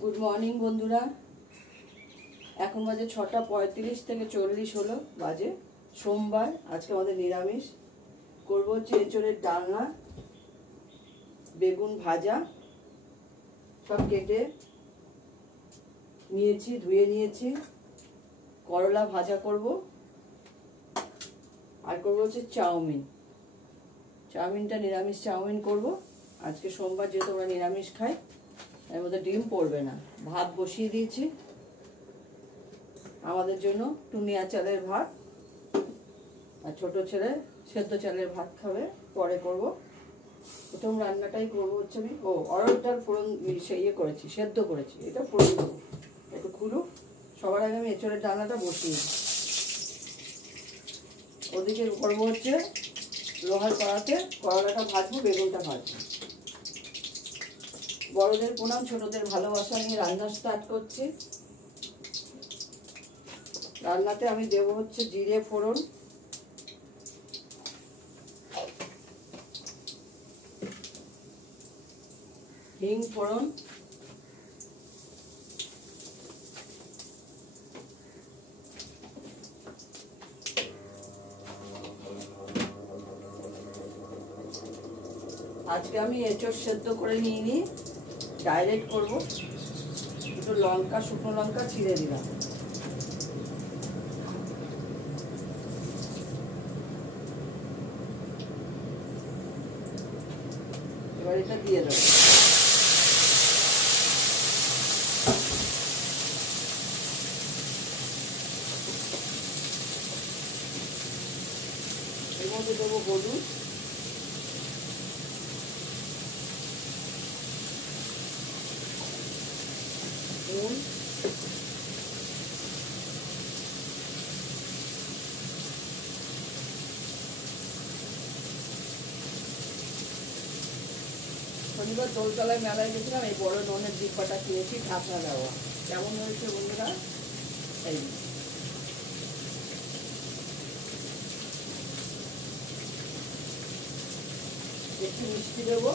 Good morning বন্ধুরা। এখন বাজে 6:35 থেকে 40 হলো বাজে। সোমবার। আজকে আমাদের নিরামিষ। করবো হচ্ছে এঁচোড়ের ডালনা, বেগুন ভাজা, সব কেটে নিয়েছি, ধুয়ে নিয়েছি। করলা ভাজা করব, আর করবো হচ্ছে চাউমিনটা নিরামিষ চাউমিন করব আজকে সোমবার, যেহেতু আমরা নিরামিষ খাই। এর মধ্যে ডিম পড়বে না। ভাত বসিয়ে দিয়েছি আমাদের জন্য, টুনিয়া চালের ভাত, আর ছোট ছেলে সেদ্ধ চালের ভাত খাবে, পরে করব। প্রথম রান্নাটাই করবো হচ্ছে আমি অরহর ডাল ফোড়ন করেছি, সেদ্ধ করেছি, এটা ফোড়ন দেবো। একটু খুলুক। সবার আগে আমি এঁচোড়ের ডালনাটা বসিয়ে দিই। ওদিকে করবো হচ্ছে লোহার কড়াতে করলাটা ভাজবো, বেগুনটা ভাজবো। বড়দের প্রণাম, ছোটদের ভালোবাসা নিয়ে রান্না স্টার্ট করছি। রান্নাতে আমি দেবো হচ্ছে জিরে ফোড়ন, হিং ফোড়ন, আজকে আমি এঁচোড় সেদ্ধ করে নিয়ে নিই, ডাইরেক্ট করব। একটু লঙ্কা, শুকনো লঙ্কা ছিঁড়ে দিলাম। এবার এটা দিয়ে দেবো। এর মধ্যে দেবো হলুদ, নুন, শনিবার দোলতলায় মেলায় গেছিলাম, এই বড় নুনের ডিব্বাটা কিনেছি, ঢাকনা দেওয়া। কেমন হয়েছে বন্ধুরা? এই একটু মিষ্টি দেবো,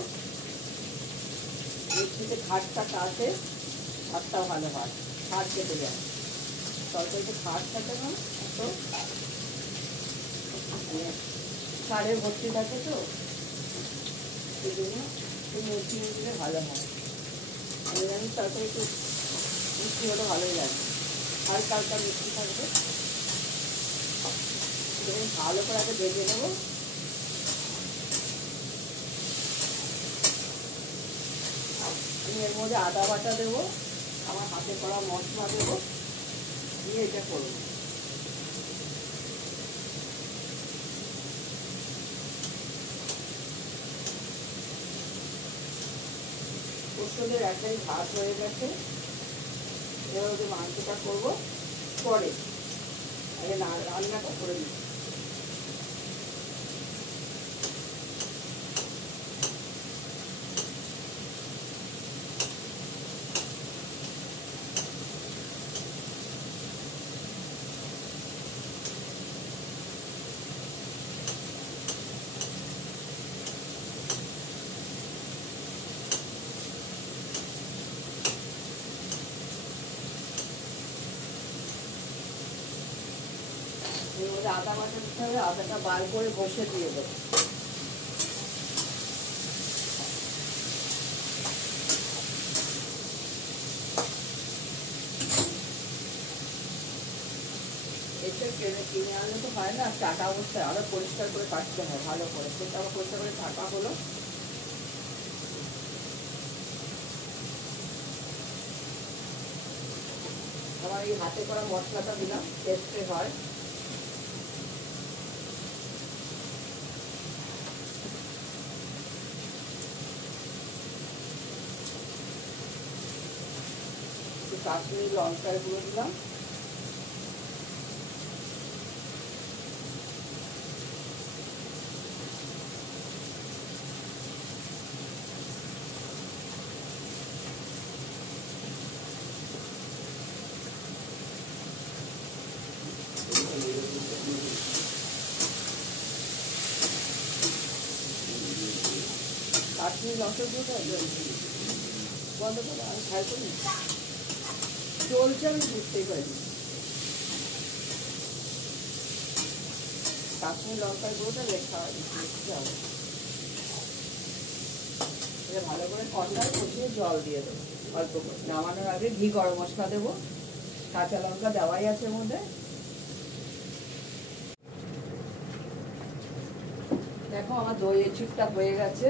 মিষ্টিতে খাটটা কাটে, খাটটা ভালো হয়, খাট কেটে যায়। তরকারিতে খাট থাকে না, তো সারে ভর্তি থাকে, তো সেই জন্য একটু মিষ্টি দিলে ভালো হয়। আমি জানি তরকারি একটু মিষ্টি হলে ভালোই লাগে, হালকা হালকা মিষ্টি থাকবে। দেখুন ভালো করে আগে ভেজে নেবো। আমি এর মধ্যে আদা বাটা দেবো, আমার হাতে করা মশলা দেবো, দিয়ে এটা করবো। পোস্তদের একটাই ভাত হয়ে গেছে। এবার ওদের মাংসটা করবো পরে, আগে রান্নাটা করে দিই। আদা বাটা দিতে হবে, আদাটা বার করে বসে দিয়ে দেবো। এটা কিনে আনলে তো হয় না, কাটা অবস্থায় আরো পরিষ্কার করে কাটতে হয় ভালো করে। সেটা আবার পরিষ্কার করে কাটা হলো। আমার এই হাতে করা মশলাটা দিলাম, টেস্টে হয়। কাশ্মীরি লঙ্কার গুঁড়ো দিলাম, কাশ্মীরি লঙ্কার গুঁড়ো বন্ধ করে আমি খেয়াল করি চলছে, আমি বুঝতেই পারিনি। কাশ্মীর লঙ্কার গুঁড়োটা লেখা লিখতে হবে। এটা ভালো করে কড়ায় কষিয়ে জল দিয়ে দেবো অল্প করে। নামানোর আগে ঘি গরম মশলা দেবো, কাঁচা লঙ্কা দেওয়াই আছে এর মধ্যে। দেখো আমার দইয়ের চিপটা হয়ে গেছে।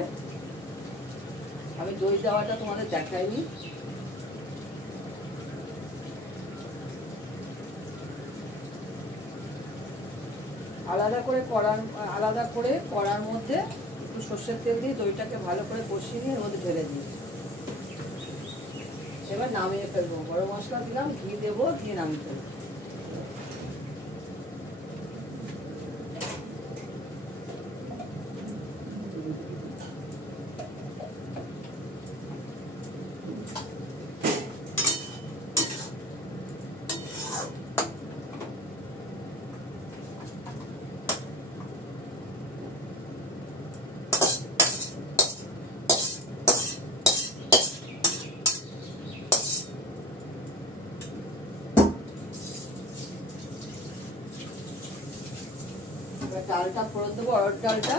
আমি দই দেওয়াটা তোমাদের দেখাইনি। আলাদা করে কড়ার মধ্যে একটু সর্ষের তেল দিয়ে দইটাকে ভালো করে কষিয়ে নিয়ে এর মধ্যে ঢেলে দিই। এবার নামিয়ে ফেলবো। গরম মশলা দিলাম, ঘি দেবো, দিয়ে নামিয়ে ফেলবো। ডালটা ফোড়ন দেবো, অরহর ডালটা।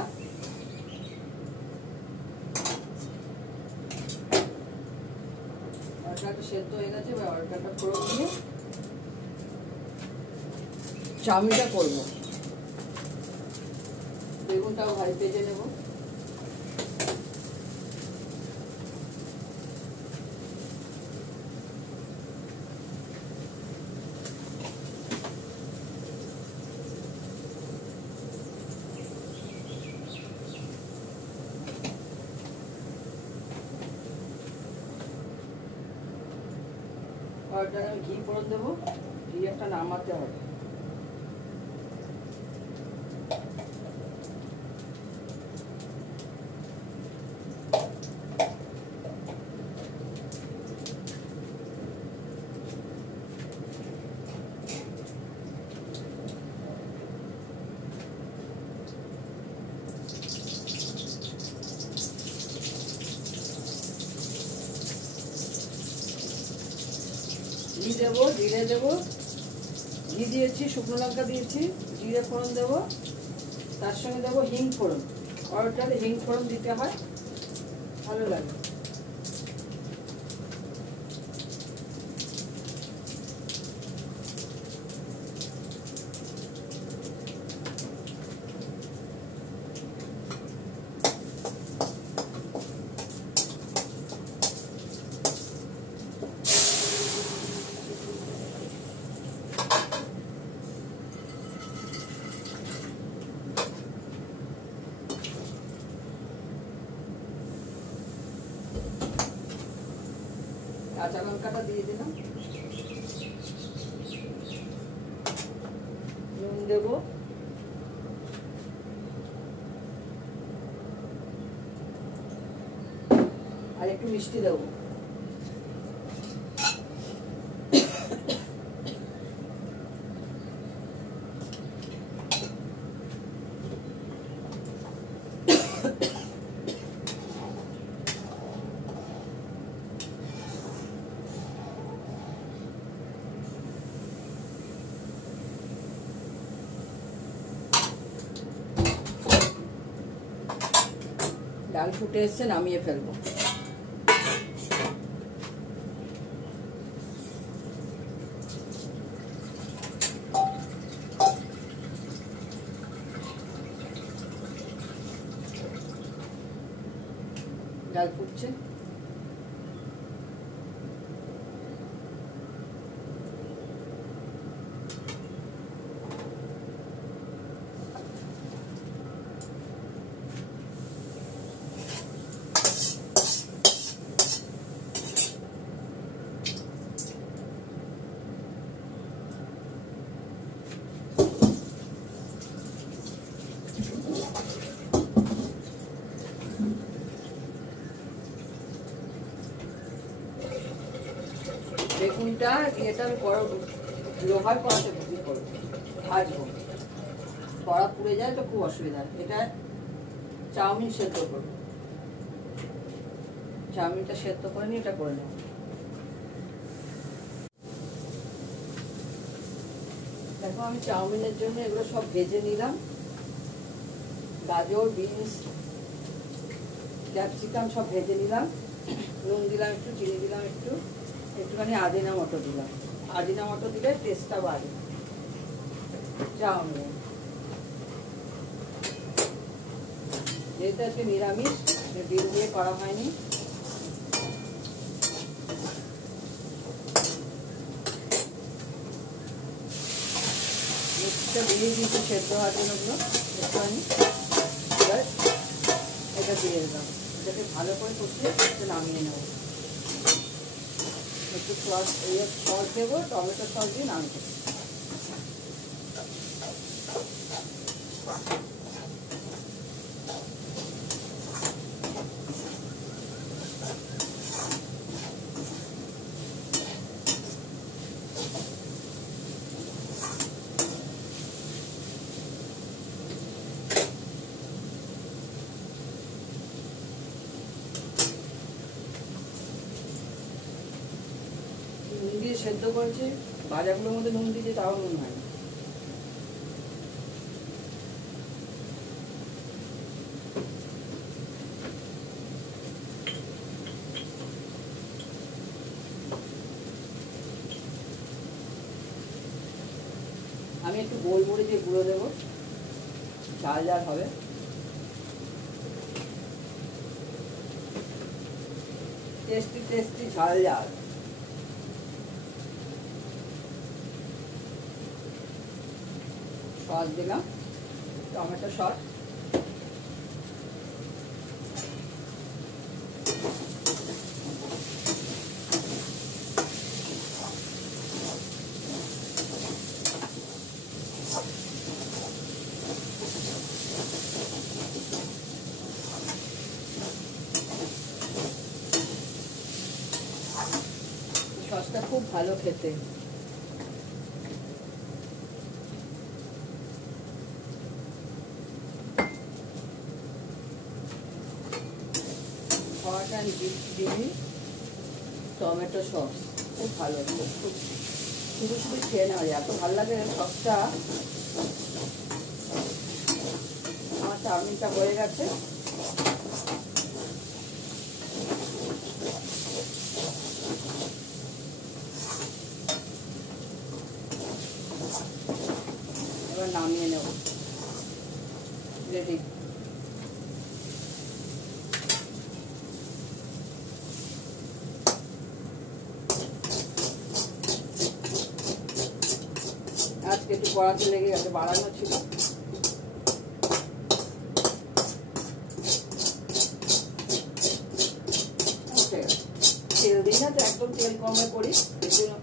অরহর ডালটা সেদ্ধ হয়ে গেছে, এবার অরহর ডালটা ফোড়ন দিয়ে চাউমিনটা করবো। বেগুনটাও ভাই ভেজে নেবো। অরহর ডালে আমি ঘি ফোড়ন দেবো, ঘি একটা নামাতে হবে। ঘি দেবো, জিরে দেবো, ঘি দিয়েছি, শুকনো লঙ্কা দিয়েছি, জিরে ফোড়ন দেবো, তার সঙ্গে দেবো হিং ফোড়ন। অরহর ডালে হিং ফোড়ন দিতে হয়, ভালো লাগে। কাঁচা লঙ্কাটা দিয়ে দিলাম, নুন দেবো, আর একটু মিষ্টি দেবো। ডাল ফুটে এসছে, নামিয়ে ফেলবো। ডাল ফুটছে, বেগুনটা এটা আমি লোহার কড়াতে ভাজবো। কড়া পুড়ে যায় তো খুব অসুবিধা। এটা চাউমিন সেদ্ধ করবো। চাউমিনটা সেদ্ধ করে নিয়ে এটা করে নেব। দেখো আমি চাউমিনের জন্য এগুলো সব ভেজে নিলাম। গাজর, বিনস, ক্যাপসিকাম সব ভেজে নিলাম। নুন দিলাম একটু, চিনি দিলাম একটুখানি আদিনা মটর দিলাম। আদিনা মটর দিলে টেস্টটা বাড়ে চাউমিনে। যেহেতু আজকে নিরামিষ, ডিম দিয়ে করা হয়নি। মিষ্টিটা দিয়ে দিয়েছি সেদ্ধ হওয়ার জন্য একটুখানি। এবার এটা দিয়ে দিলাম, এটাকে ভালো করে কষিয়ে একটু নামিয়ে নেব। একটু সস দেবো, টমেটো সস দিয়ে নামিয়ে দেবো। নুন দিয়ে সেদ্ধ করেছি, ভাজাগুলোর মধ্যে নুন দিয়েছি, তাও নুন হয় না। আমি একটু গোলমরিচের গুঁড়ো দেবো, ঝাল ঝাল হবে। টেস্টি টেস্টি ঝাল ঝাল। সস দিলাম, টমেটো সস। সসটা খুব ভালো খেতে। হট অ্যান্ড গ্রিনি টমেটো সস খুব ভালো, খুব শুধু শুধু খেয়ে নেওয়া যায়, এত ভালো লাগে সসটা। আমার চাউমিনটা হয়ে গেছে। এবার নামিয়ে নেব, রেডি। আজকে একটু কড়াতে লেগে গেছে, বাড়ানো ছিল। তেল দিই না তো, একদম তেল কমে করি, এই জন্য।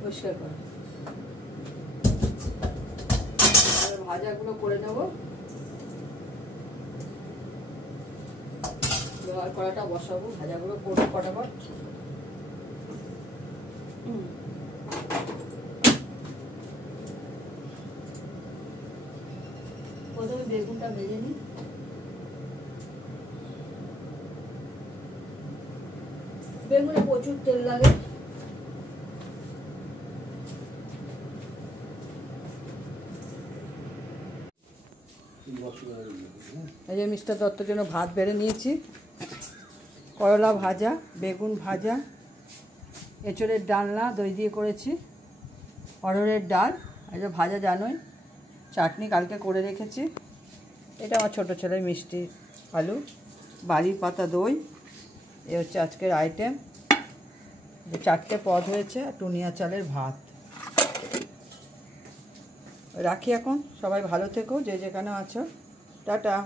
পরিষ্কার করে ভাজাগুলো করে নেব। এবার কড়াটা বসাবো, ভাজাগুলো করবো ফটাফট। প্রথমে বেগুনটা ভেজে নিই। বেগুনে প্রচুর তেল লাগে। এই যে মিস্টার দত্তর জন্য ভাত বেড়ে নিয়েছি। করলা ভাজা, বেগুন ভাজা, এঁচড়ের ডালনা দই দিয়ে করেছি, অরহরের ডাল, এই যে ভাজা জানোই, চাটনি কালকে করে রেখেছি। এটা আমার ছোটো ছেলের মিষ্টি আলু, বাড়ির পাতা দই। এ হচ্ছে আজকের আইটেম। যে 4টে পদ হয়েছে, টুনিয়া চালের ভাত। রাখি এখন, সবাই ভালো থেকো যে যেখানে আছো, টাটা।